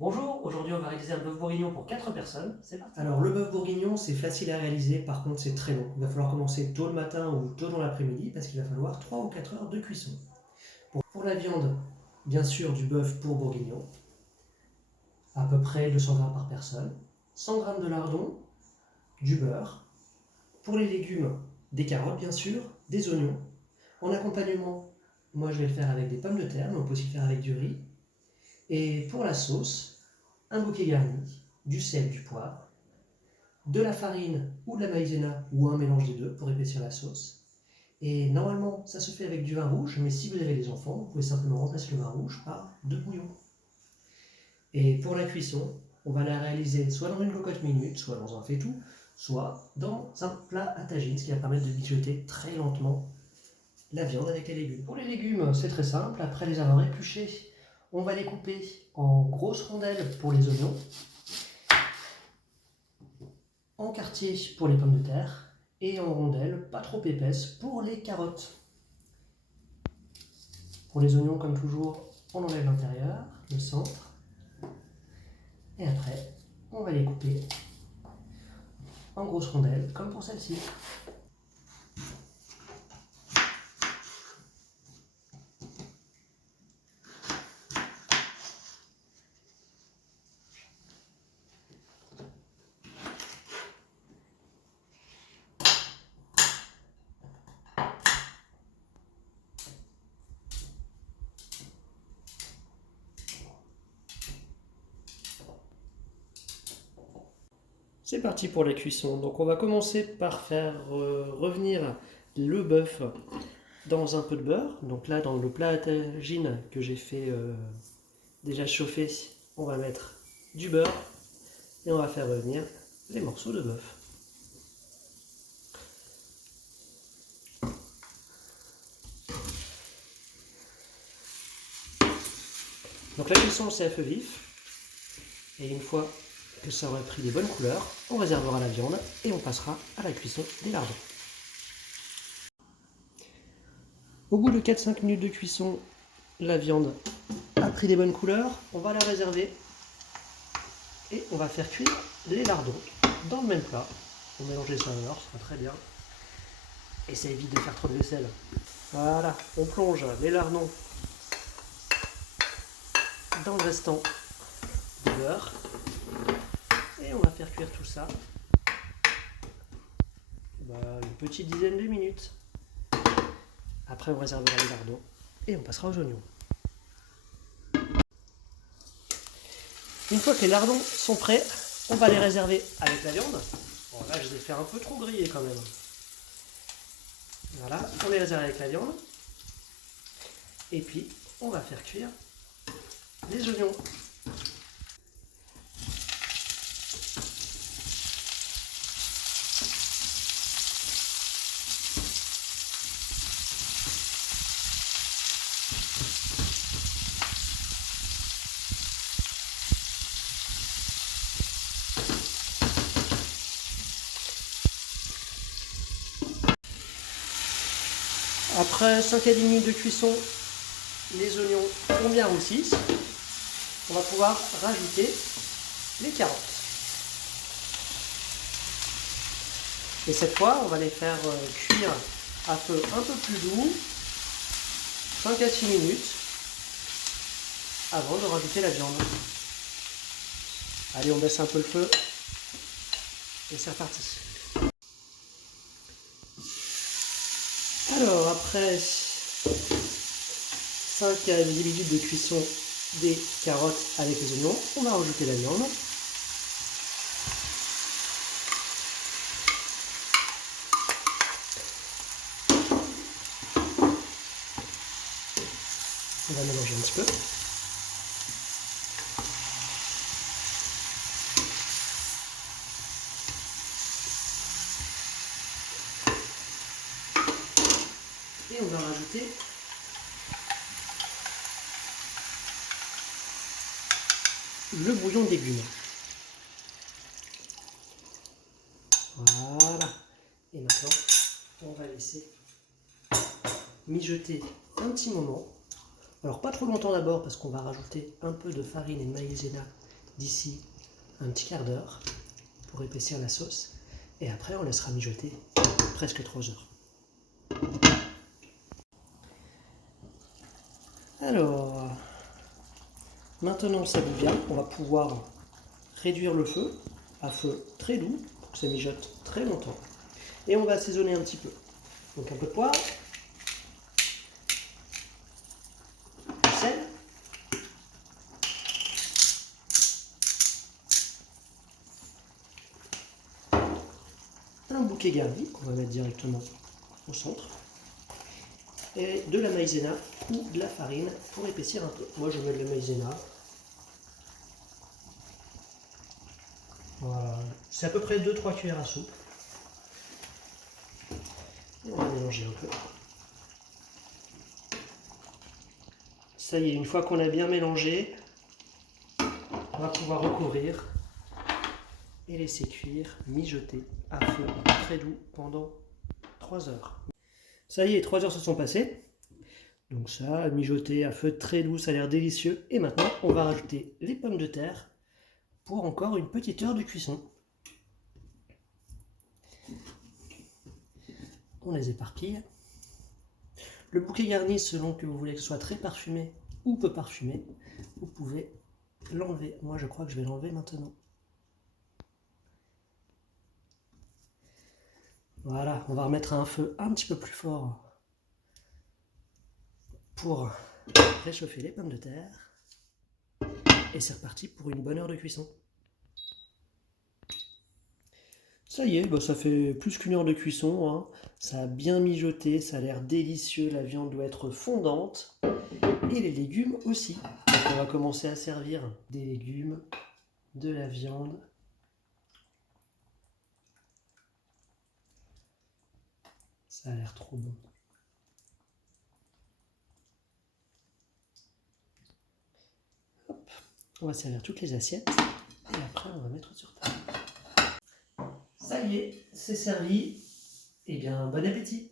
Bonjour, aujourd'hui on va réaliser un bœuf bourguignon pour 4 personnes, c'est parti. Alors le bœuf bourguignon, c'est facile à réaliser, par contre c'est très long. Il va falloir commencer tôt le matin ou tôt dans l'après-midi parce qu'il va falloir 3 ou 4 heures de cuisson. Pour la viande, bien sûr du bœuf pour bourguignon, à peu près 200 grammes par personne, 100 grammes de lardon, du beurre. Pour les légumes, des carottes bien sûr, des oignons. En accompagnement, moi je vais le faire avec des pommes de terre, mais on peut aussi le faire avec du riz. Et pour la sauce, un bouquet garni, du sel, du poivre, de la farine ou de la maïzena ou un mélange des deux pour épaissir la sauce. Et normalement, ça se fait avec du vin rouge, mais si vous avez des enfants, vous pouvez simplement remplacer le vin rouge par de bouillon. Et pour la cuisson, on va la réaliser soit dans une cocotte minute, soit dans un faitout, soit dans un plat à tagine, ce qui va permettre de mijoter très lentement la viande avec les légumes. Pour les légumes, c'est très simple. Après les avoir épluchés, on va les couper en grosses rondelles pour les oignons, en quartier pour les pommes de terre et en rondelles pas trop épaisses pour les carottes. Pour les oignons, comme toujours, on enlève l'intérieur, le centre, et après, on va les couper en grosses rondelles, comme pour celle-ci. C'est parti pour la cuisson. Donc on va commencer par faire revenir le bœuf dans un peu de beurre. Donc là, dans le plat à tagine que j'ai fait déjà chauffer, on va mettre du beurre et on va faire revenir les morceaux de bœuf. Donc la cuisson, c'est à feu vif. Et une fois que ça aura pris des bonnes couleurs, on réservera la viande et on passera à la cuisson des lardons. Au bout de 4-5 minutes de cuisson, la viande a pris des bonnes couleurs, on va la réserver et on va faire cuire les lardons dans le même plat. On mélange les saveurs, ça va très bien. Et ça évite de faire trop de vaisselle. Voilà, on plonge les lardons dans le restant de beurre et on va faire cuire tout ça une petite dizaine de minutes. Après, on réservera les lardons et on passera aux oignons. Une fois que les lardons sont prêts, on va les réserver avec la viande. Bon, là, je les ai fait un peu trop griller quand même. Voilà, on les réserve avec la viande. Et puis, on va faire cuire les oignons. Après 5 à 10 minutes de cuisson, les oignons ont bien roussi. On va pouvoir rajouter les carottes. Et cette fois, on va les faire cuire à feu un peu plus doux, 5 à 6 minutes, avant de rajouter la viande. Allez, on baisse un peu le feu et c'est reparti. Alors, après 5 à 10 minutes de cuisson des carottes avec les oignons, on va rajouter la viande. On va mélanger un petit peu. Et on va rajouter le bouillon de légumes. Voilà. Et maintenant, on va laisser mijoter un petit moment. Alors pas trop longtemps d'abord parce qu'on va rajouter un peu de farine et de maïzena d'ici un petit quart d'heure pour épaissir la sauce. Et après, on laissera mijoter presque 3 heures. Alors, maintenant ça bout bien, on va pouvoir réduire le feu à feu très doux pour que ça mijote très longtemps. Et on va assaisonner un petit peu. Donc un peu de poivre, du sel, un bouquet garni qu'on va mettre directement au centre, et de la maïzena ou de la farine pour épaissir un peu. Moi je mets de la maïzena. Voilà, c'est à peu près 2-3 cuillères à soupe. Et on va mélanger un peu. Ça y est, une fois qu'on a bien mélangé, on va pouvoir recouvrir et laisser cuire, mijoter à feu très doux pendant 3 heures. Ça y est, 3 heures se sont passées. Donc ça, mijoté à feu très doux, ça a l'air délicieux. Et maintenant, on va rajouter les pommes de terre pour encore une petite heure de cuisson. On les éparpille. Le bouquet garni, selon que vous voulez que ce soit très parfumé ou peu parfumé, vous pouvez l'enlever. Moi, je crois que je vais l'enlever maintenant. Voilà, on va remettre à un feu un petit peu plus fort pour réchauffer les pommes de terre. Et c'est reparti pour une bonne heure de cuisson. Ça y est, bah ça fait plus qu'une heure de cuisson, hein. Ça a bien mijoté, ça a l'air délicieux, la viande doit être fondante. Et les légumes aussi. Donc on va commencer à servir des légumes, de la viande. Ça a l'air trop bon. Hop. On va servir toutes les assiettes et après on va mettre sur table. Ça y est, c'est servi. Eh bien, bon appétit!